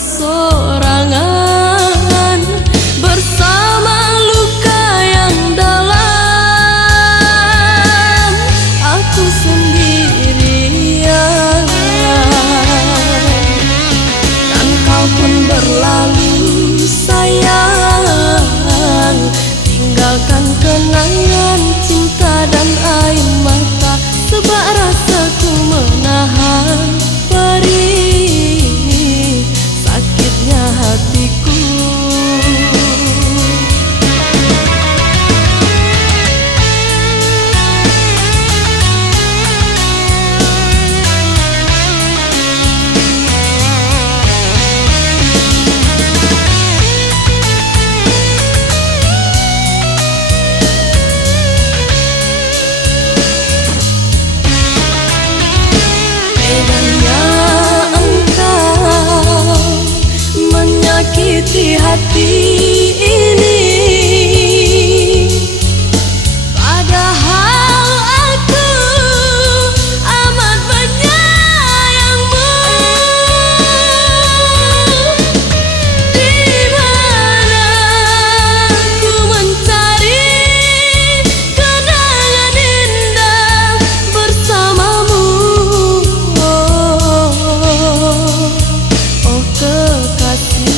kesorangan bersama luka yang dalam. Aku sendirian dan kau pun berlalu sayang. Tinggalkan kenangan cinta dan air mata, sebab rasaku menahan perih sakitnya hatiku. Menyakiti hati ini, padahal aku amat menyayangmu. Di mana ku mencari kenangan indah bersamamu, oh kekasih.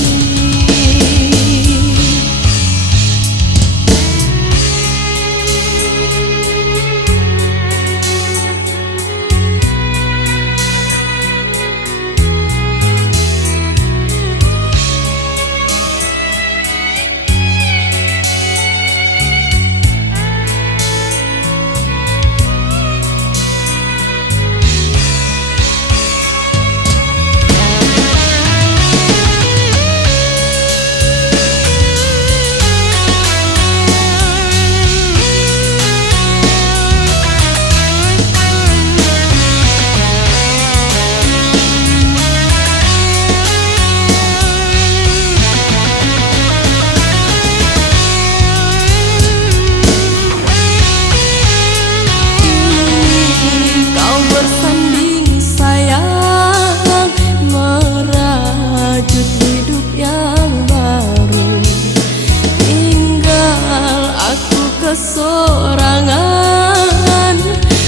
Kesorangan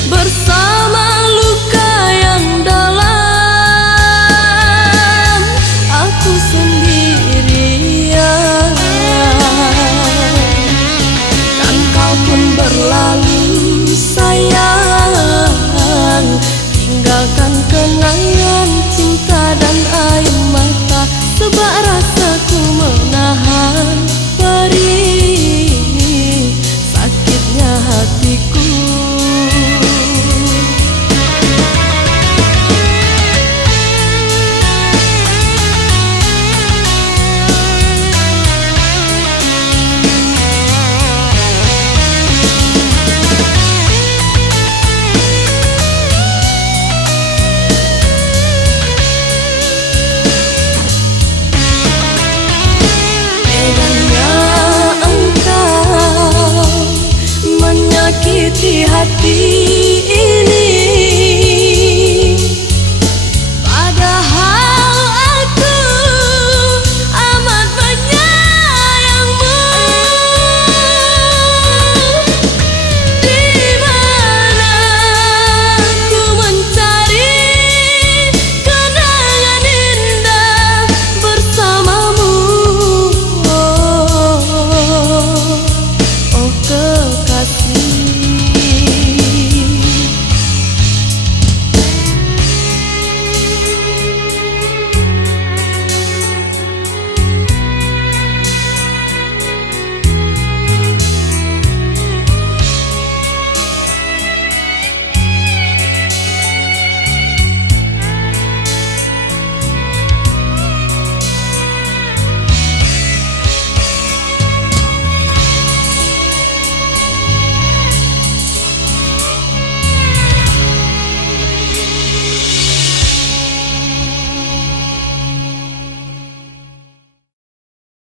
bersama luka yang dalam. Aku sendirian dan kau pun berlalu sayang. Tinggalkan kenangan cinta dan air mata, sebab rasaku menahan perih sakitnya hatiku. Menyakiti hati